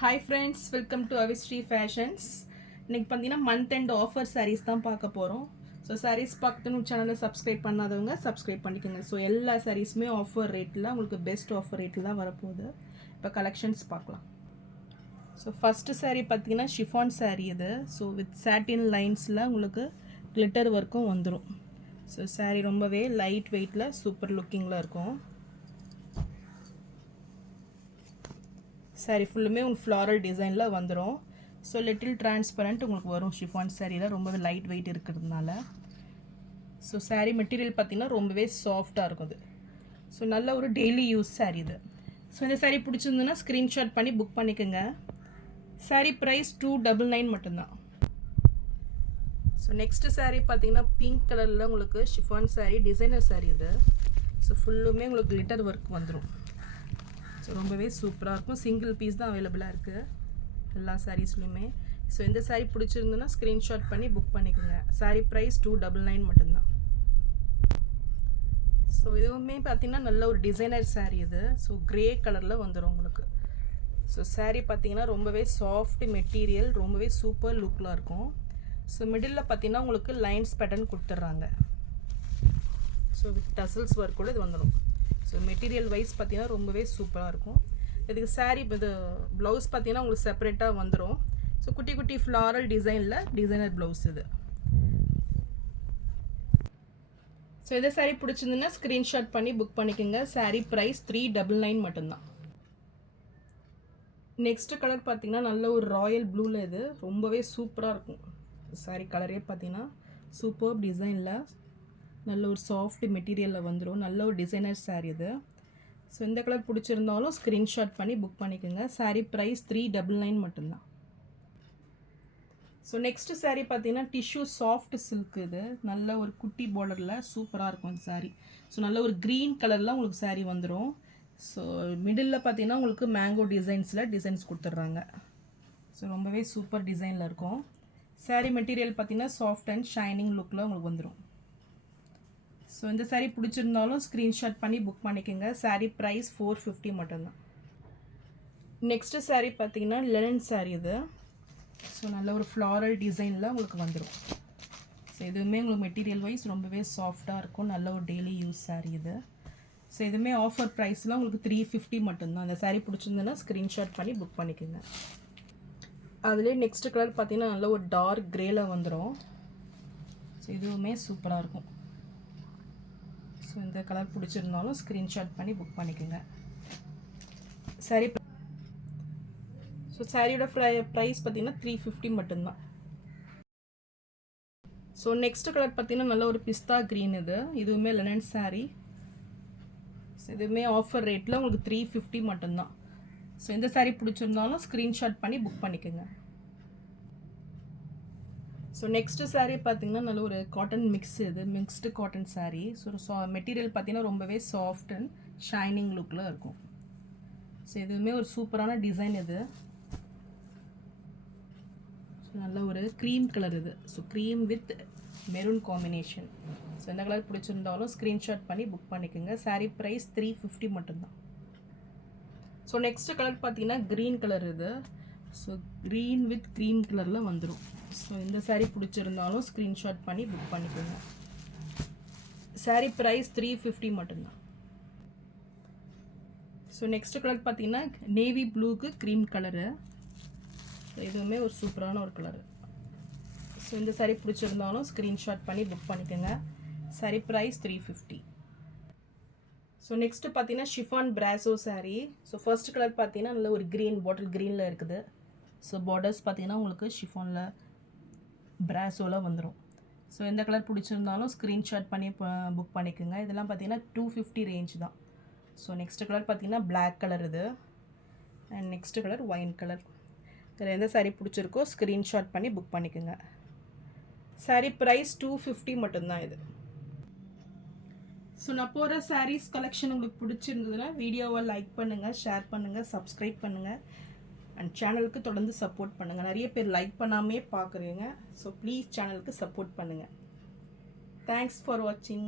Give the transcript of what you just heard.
Hi friends, welcome to Avistry Fashions. இன்னைக்கு பார்த்தீங்கன்னா month end offer sarees தான் பார்க்க போகிறோம். ஸோ sarees பார்க்கணும் சேனலை சப்ஸ்கிரைப் பண்ணாதவங்க சப்ஸ்கிரைப் பண்ணிக்கோங்க. ஸோ எல்லா சாரீஸுமே ஆஃபர் ரேட்டில் உங்களுக்கு பெஸ்ட் ஆஃபர் ரேட்டில் தான் வரப்போகுது. இப்போ கலெக்ஷன்ஸ் பார்க்கலாம். ஸோ ஃபஸ்ட்டு saree பார்த்தீங்கன்னா ஷிஃபான் saree இது. ஸோ வித் சாட்டின் லைன்ஸில் உங்களுக்கு கிளிட்டர் ஒர்க்கும் வந்துடும். ஸோ saree ரொம்பவே லைட் வெயிட்டில் சூப்பர் லுக்கிங்கில் இருக்கும். சாரீ ஃபுல்லுமே உங்களுக்கு ஃப்ளாரல் டிசைனில் வந்துடும். ஸோ லிட்டில் டிரான்ஸ்பரண்ட் உங்களுக்கு வரும் ஷிஃபான் சாரியில் ரொம்பவே லைட் வெயிட் இருக்கிறதுனால. ஸோ சாரீ மெட்டீரியல் பார்த்திங்கன்னா ரொம்பவே சாஃப்டாக இருக்கும். ஸோ நல்ல ஒரு டெய்லி யூஸ் சாரீ இது. ஸோ இந்த சாரீ பிடிச்சிருந்துன்னா ஸ்க்ரீன்ஷாட் பண்ணி புக் பண்ணிக்கோங்க. சாரீ ப்ரைஸ் 299 மட்டும்தான். ஸோ நெக்ஸ்ட்டு சாரீ பார்த்திங்கன்னா பிங்க் கலரில் உங்களுக்கு ஷிஃபான் சாரீ டிசைனர் சாரீ இது. ஸோ ஃபுல்லுமே உங்களுக்கு கிளிட்டர் ஒர்க் வந்துடும். ஸோ ரொம்பவே சூப்பராக இருக்கும். சிங்கிள் பீஸ் தான் அவைலபிளாக இருக்குது எல்லா சாரீஸ்லையுமே. ஸோ இந்த சாரீ பிடிச்சிருந்துன்னா ஸ்க்ரீன்ஷாட் பண்ணி புக் பண்ணிக்கோங்க. சாரீ ப்ரைஸ் 299 மட்டும்தான். ஸோ இதுவுமே பார்த்திங்கன்னா நல்ல ஒரு டிசைனர் சாரீ இது. ஸோ க்ரே கலரில் வந்துடும் உங்களுக்கு. ஸோ சாரீ பார்த்திங்கன்னா ரொம்பவே சாஃப்ட் மெட்டீரியல், ரொம்பவே சூப்பர் லுக்கில் இருக்கும். ஸோ மிடில் பார்த்திங்கன்னா உங்களுக்கு லைன்ஸ் பேட்டர்ன் கொடுத்துட்றாங்க. ஸோ வித் டசல்ஸ் ஒர்க் கூட இது வந்துடும். ஸோ மெட்டீரியல் வைஸ் பார்த்தீங்கன்னா ரொம்பவே சூப்பராக இருக்கும். இதுக்கு சாரீ இது ப்ளவுஸ் பார்த்தீங்கன்னா உங்களுக்கு செப்பரேட்டாக வந்துடும். ஸோ குட்டி குட்டி ஃப்ளாரல் டிசைனில் டிசைனர் ப்ளவுஸ் இது. ஸோ இந்த சாரீ பிடிச்சிருந்துன்னா ஸ்க்ரீன்ஷாட் பண்ணி புக் பண்ணிக்கோங்க. சாரீ ப்ரைஸ் 399 மட்டும்தான். நெக்ஸ்ட்டு கலர் பார்த்தீங்கன்னா நல்ல ஒரு ராயல் ப்ளூவில் இது ரொம்பவே சூப்பராக இருக்கும். சாரீ கலரே பார்த்தீங்கன்னா சூப்பர் டிசைனில் நல்ல ஒரு சாஃப்ட் மெட்டீரியலில் வந்துடும். நல்ல ஒரு டிசைனர் சாரீ இது. ஸோ இந்த கலர் பிடிச்சிருந்தாலும் ஸ்க்ரீன்ஷாட் பண்ணி புக் பண்ணிக்கோங்க. சாரீ ப்ரைஸ் 399 மட்டும்தான். ஸோ நெக்ஸ்ட்டு சாரீ பார்த்தீங்கன்னா டிஷ்யூ சாஃப்ட் சில்க் இது. நல்ல ஒரு குட்டி பார்டரில் சூப்பராக இருக்கும் இந்த சாரீ. ஸோ நல்ல ஒரு க்ரீன் கலரில் உங்களுக்கு சாரீ வந்துடும். ஸோ மிடில் பார்த்தீங்கன்னா உங்களுக்கு மேங்கோ டிசைன்ஸ் கொடுத்துட்றாங்க. ஸோ ரொம்பவே சூப்பர் டிசைனில் இருக்கும். சாரீ மெட்டீரியல் பார்த்தீங்கன்னா சாஃப்ட் அண்ட் ஷைனிங் லுக்கில் உங்களுக்கு வந்துடும். ஸோ இந்த சாரீ பிடிச்சிருந்தாலும் ஸ்க்ரீன்ஷாட் பண்ணி புக் பண்ணிக்கோங்க. சாரீ ப்ரைஸ் 450 மட்டும்தான். நெக்ஸ்ட்டு சாரீ பார்த்தீங்கன்னா லெனன் சாரீ இது. ஸோ நல்ல ஒரு ஃப்ளாரல் டிசைனில் உங்களுக்கு வந்துடும். ஸோ இதுவுமே உங்களுக்கு மெட்டீரியல் வைஸ் ரொம்பவே சாஃப்டாக இருக்கும். நல்ல ஒரு டெய்லி யூஸ் சாரீ இது. ஸோ இதுவுமே ஆஃபர் ப்ரைஸில் உங்களுக்கு 350 மட்டும்தான். அந்த சாரீ பிடிச்சிருந்ததுன்னா ஸ்க்ரீன்ஷாட் பண்ணி புக் பண்ணிக்கோங்க. அதுலேயே நெக்ஸ்ட்டு கலர் பார்த்தீங்கன்னா நல்ல ஒரு டார்க் க்ரேல வந்துடும். ஸோ இதுவுமே சூப்பராக இருக்கும். ஸோ இந்த கலர் பிடிச்சிருந்தாலும் ஸ்க்ரீன்ஷாட் பண்ணி புக் பண்ணிக்கோங்க. சாரீ ஸோ சாரியோட ப்ரைஸ் பார்த்தீங்கன்னா 350 மட்டும்தான். ஸோ நெக்ஸ்ட் கலர் பார்த்தீங்கன்னா நல்ல ஒரு பிஸ்தா க்ரீன் இது. இதுவுமே லெனன் சாரீ. ஸோ இதுவுமே ஆஃபர் ரேட்டில் உங்களுக்கு 350 மட்டும்தான். ஸோ இந்த சாரீ பிடிச்சிருந்தாலும் ஸ்க்ரீன்ஷாட் பண்ணி புக் பண்ணிக்கோங்க. ஸோ நெக்ஸ்ட்டு சாரீ பார்த்தீங்கன்னா நல்ல ஒரு காட்டன் மிக்ஸ் இது. Mixed cotton sari. So material பார்த்தீங்கன்னா ரொம்பவே சாஃப்ட் அண்ட் ஷைனிங் லுக்கில் இருக்கும். ஸோ இதுவுமே ஒரு சூப்பரான டிசைன் இது. ஸோ நல்ல ஒரு க்ரீம் கலர் இது. So cream with maroon combination. So எந்த கலர் பிடிச்சிருந்தாலும் ஸ்க்ரீன்ஷாட் பண்ணி புக் பண்ணிக்கோங்க. சாரீ ப்ரைஸ் 350 மட்டும்தான். ஸோ நெக்ஸ்ட்டு கலர் பார்த்தீங்கன்னா க்ரீன் கலர் இது. ஸோ க்ரீன் வித் க்ரீம் கலரில் வந்துடும். ஸோ இந்த சாரீ பிடிச்சிருந்தாலும் ஸ்க்ரீன்ஷாட் பண்ணி புக் பண்ணிக்கோங்க. சாரீ ப்ரைஸ் 350 மட்டும்தான். ஸோ நெக்ஸ்ட் கலர் பார்த்தீங்கன்னா நேவி ப்ளூக்கு க்ரீம் கலரு. ஸோ இதுவுமே ஒரு சூப்பரான ஒரு கலரு. ஸோ இந்த சாரீ பிடிச்சிருந்தாலும் ஸ்க்ரீன்ஷாட் பண்ணி புக் பண்ணிக்கோங்க. சாரீ ப்ரைஸ் 350. ஸோ நெக்ஸ்ட்டு பார்த்தீங்கன்னா chiffon brasso sari. So first colour பார்த்தீங்கன்னா நல்ல ஒரு க்ரீன் பாட்டில் க்ரீனில் இருக்குது. ஸோ பார்டர்ஸ் பார்த்தீங்கன்னா உங்களுக்கு ஷிஃபானில் பிராசோவில் வந்துடும். ஸோ எந்த கலர் பிடிச்சிருந்தாலும் ஸ்க்ரீன்ஷாட் பண்ணி புக் பண்ணிக்கோங்க. இதெல்லாம் பார்த்தீங்கன்னா 250 ரேஞ்ச் தான். ஸோ நெக்ஸ்ட் கலர் பார்த்தீங்கன்னா பிளாக் கலர் இது. And next colour wine colour. இதில் எந்த சாரீ பிடிச்சிருக்கோ ஸ்க்ரீன்ஷாட் பண்ணி புக் பண்ணிக்கோங்க. சாரீ ப்ரைஸ் 250 மட்டும்தான் இது. ஸோ நான் போகிற சாரீஸ் கலெக்ஷன் உங்களுக்கு பிடிச்சிருந்ததுன்னா வீடியோவை லைக் பண்ணுங்கள், ஷேர் பண்ணுங்கள், சப்ஸ்கிரைப் பண்ணுங்கள். அண்ட் சேனலுக்கு தொடர்ந்து சப்போர்ட் பண்ணுங்கள். நிறைய பேர் லைக் பண்ணாமே பார்க்குறீங்க. ஸோ ப்ளீஸ் சேனலுக்கு சப்போர்ட் பண்ணுங்கள். தேங்க்ஸ் ஃபார் வாட்சிங்.